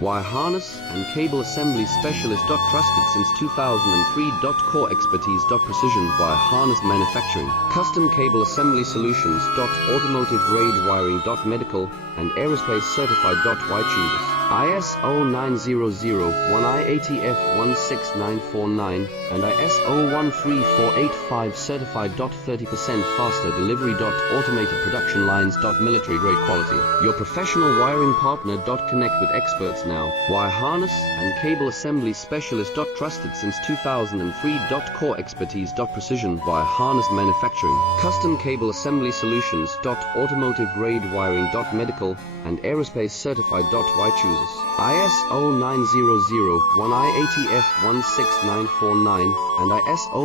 Wire harness and cable assembly specialist. Trusted since 2003. Core expertise. Precision wire harness manufacturing. Custom cable assembly solutions. Automotive grade wiring. Medical and aerospace certified. Why choose us? ISO 9001 IATF 16949 and ISO 13485 certified. 30% faster delivery. Automated production lines. Military grade quality. Your professional wiring partner. Connect with experts now. Wire harness and cable assembly specialist. Trusted since 2003. Core expertise. Precision wire harness manufacturing. Custom cable assembly solutions. Automotive grade wiring. Medical and aerospace certified. Why choose us? ISO 9001 IATF 16949 and ISO